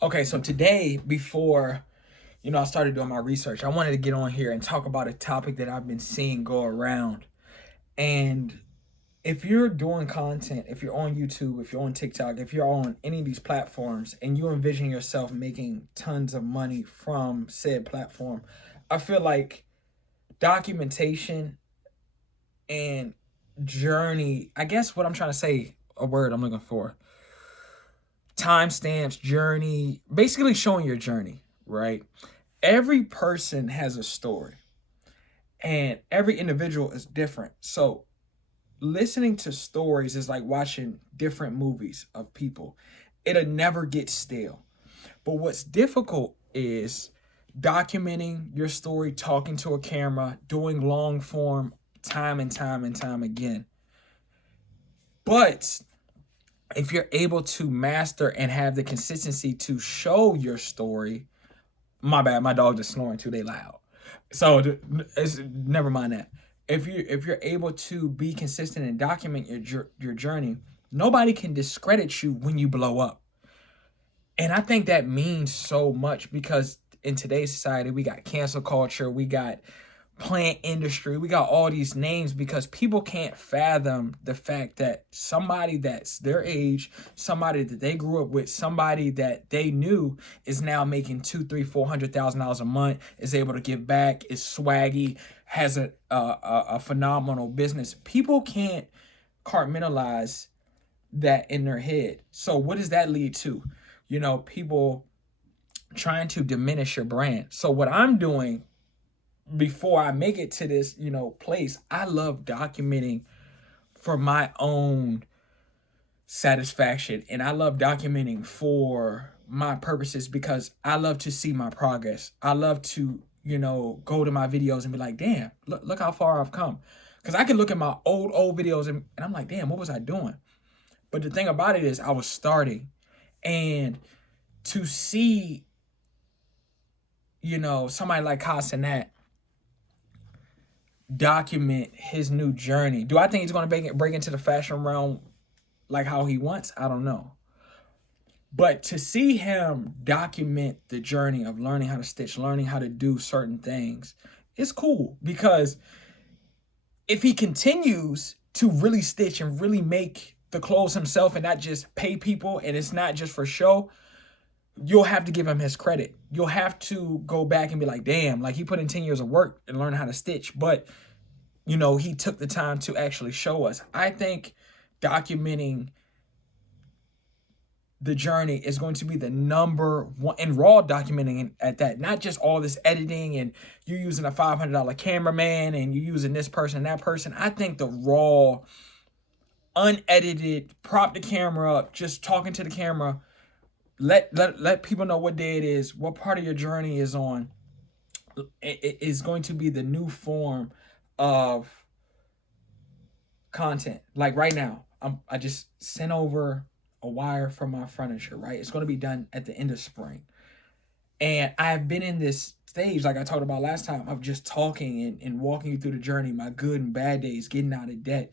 Okay, so today, before I started doing my research, I wanted to get on here and talk about a topic that I've been seeing go around. And if you're doing content, if you're on YouTube, if you're on TikTok, if you're on any of these platforms and you envision yourself making tons of money from said platform, I feel like documentation and journey, I guess what I'm trying to say, a word I'm looking for, timestamps, journey, basically showing your journey, right? Every person has a story and every individual is different. So listening to stories is like watching different movies of people. It'll never get stale. But what's difficult is documenting your story, talking to a camera, doing long form time and time and time again. But if you're able to master and have the consistency to show your story, my bad, my dog just snoring too. They loud. So it's, never mind that. If you're able to be consistent and document your journey, nobody can discredit you when you blow up. And I think that means so much because in today's society, we got cancel culture, we got plant industry, we got all these names because people can't fathom the fact that somebody that's their age, somebody that they grew up with, somebody that they knew is now making two, three, $400,000 a month, is able to give back, is swaggy, has a phenomenal business. People can't compartmentalize that in their head. So what does that lead to? People trying to diminish your brand. So what I'm doing before I make it to this, place, I love documenting for my own satisfaction. And I love documenting for my purposes because I love to see my progress. I love to, go to my videos and be like, damn, look how far I've come. Because I can look at my old videos and I'm like, damn, what was I doing? But the thing about it is I was starting. And to see, somebody like Casanat document his new journey. Do I think he's going to break into the fashion realm like how he wants? I don't know. But to see him document the journey of learning how to stitch, learning how to do certain things, it's cool because if he continues to really stitch and really make the clothes himself and not just pay people and it's not just for show, you'll have to give him his credit. You'll have to go back and be like, damn, like he put in 10 years of work and learned how to stitch. But, he took the time to actually show us. I think documenting the journey is going to be the number one, and raw documenting at that, not just all this editing and you using a $500 cameraman and you using this person, that person. I think the raw, unedited, prop the camera up, just talking to the camera, let people know what day it is, what part of your journey is on. It is going to be the new form of content. Like right now, I just sent over a wire for my furniture. Right, it's going to be done at the end of spring, and I've been in this stage, like I talked about last time, of just talking and walking you through the journey, my good and bad days, getting out of debt.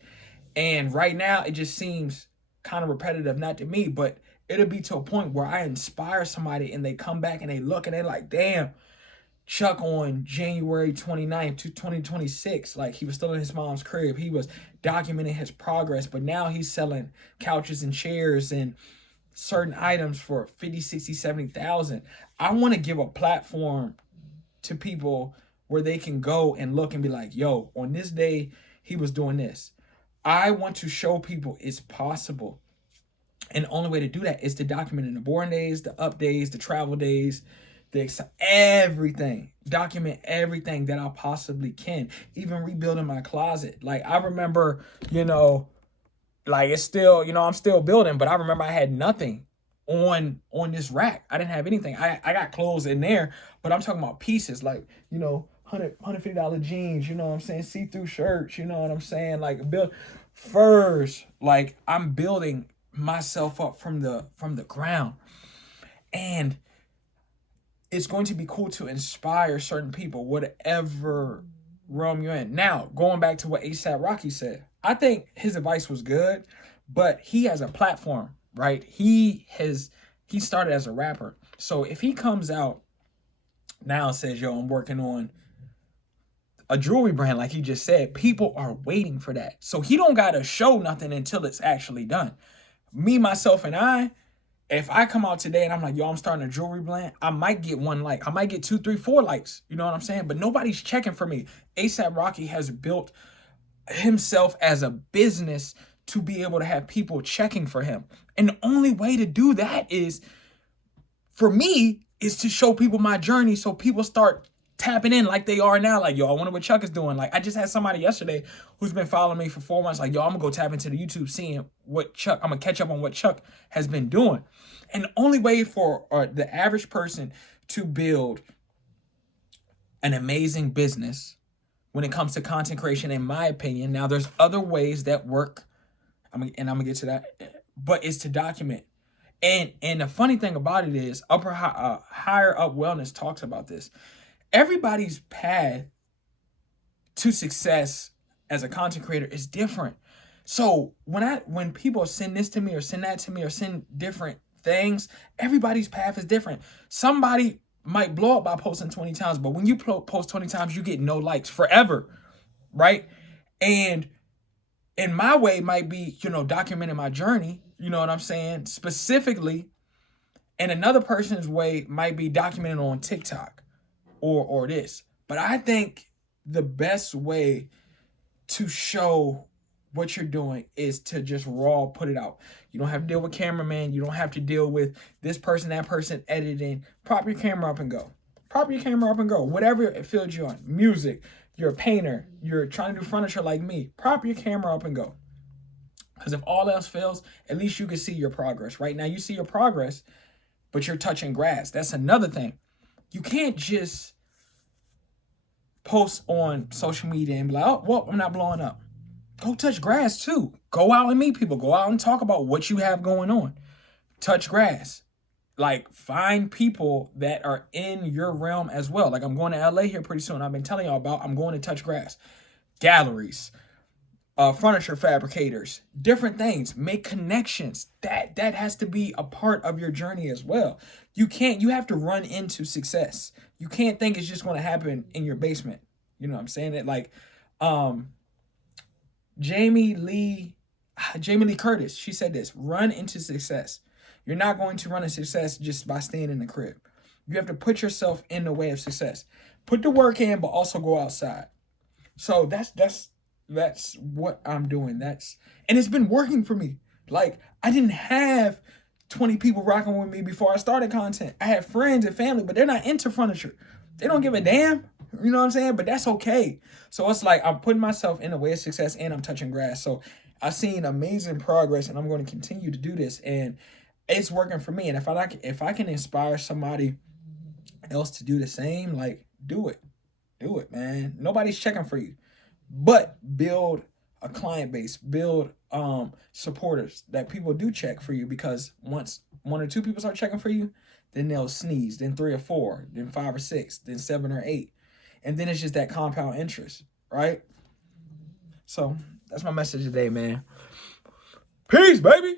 And right now, it just seems kind of repetitive, not to me, but it'll be to a point where I inspire somebody and they come back and they look and they're like, damn, Chuck on January 29th, 2026, like he was still in his mom's crib. He was documenting his progress, but now he's selling couches and chairs and certain items for 50, 60, 70,000. I want to give a platform to people where they can go and look and be like, yo, on this day, he was doing this. I want to show people it's possible. And the only way to do that is to document in the boring days, the up days, the travel days, everything. Document everything that I possibly can. Even rebuilding my closet. Like I remember, like it's still, I'm still building, but I remember I had nothing on this rack. I didn't have anything. I got clothes in there, but I'm talking about pieces like, $150 jeans, you know what I'm saying? See-through shirts, you know what I'm saying? Like build furs. Like I'm building myself up from the ground. And it's going to be cool to inspire certain people, whatever realm you're in. Now, going back to what ASAP Rocky said, I think his advice was good, but he has a platform, right? He has He started as a rapper. So if he comes out now and says, yo, I'm working on a jewelry brand, like he just said, people are waiting for that. So he don't got to show nothing until it's actually done. Me, myself, and I, if I come out today and I'm like, yo, I'm starting a jewelry brand, I might get 1 like. I might get 2, 3, 4 likes. You know what I'm saying? But nobody's checking for me. A$AP Rocky has built himself as a business to be able to have people checking for him. And the only way to do that is, for me, is to show people my journey so people start tapping in like they are now. Like, yo, I wonder what Chuck is doing. Like, I just had somebody yesterday who's been following me for 4 months. Like, yo, I'm gonna go tap into the YouTube, seeing what Chuck, I'm gonna catch up on what Chuck has been doing. And the only way for the average person to build an amazing business when it comes to content creation, in my opinion, now there's other ways that work, and I'm gonna get to that, but it's to document. And the funny thing about it is, Higher Up Wellness talks about this. Everybody's path to success as a content creator is different. So when people send this to me or send that to me or send different things, everybody's path is different. Somebody might blow up by posting 20 times, but when you post 20 times, you get no likes forever, right? And in my way might be, documenting my journey, you know what I'm saying, specifically, and another person's way might be documenting on TikTok or this. But I think the best way to show what you're doing is to just raw put it out. You don't have to deal with cameraman. You don't have to deal with this person, that person editing. Prop your camera up and go. Prop your camera up and go. Whatever field you're on. Music. You're a painter. You're trying to do furniture like me. Prop your camera up and go. Because if all else fails, at least you can see your progress. Right now you see your progress, but you're touching grass. That's another thing. You can't just post on social media and be like, oh, well, I'm not blowing up. Go touch grass too. Go out and meet people. Go out and talk about what you have going on. Touch grass. Like, find people that are in your realm as well. Like, I'm going to LA here pretty soon. I've been telling y'all about, I'm going to touch grass. Galleries, furniture fabricators, different things. Make connections. That has to be a part of your journey as well. You have to run into success. You can't think it's just going to happen in your basement. You know what I'm saying? That like, Jamie Lee Curtis, she said this: run into success. You're not going to run into success just by staying in the crib. You have to put yourself in the way of success. Put the work in, but also go outside. So that's what I'm doing. And it's been working for me. Like, I didn't have 20 people rocking with me before I started content. I had friends and family, but they're not into furniture. They don't give a damn. You know what I'm saying? But that's okay. So it's like I'm putting myself in the way of success and I'm touching grass. So I've seen amazing progress and I'm going to continue to do this. And it's working for me. And if I can inspire somebody else to do the same, like, do it. Do it, man. Nobody's checking for you. But build a client base. Build supporters that people do check for you, because once 1 or 2 people start checking for you, then they'll sneeze, then 3 or 4, then 5 or 6, then 7 or 8. And then it's just that compound interest, right? So that's my message today, man. Peace, baby.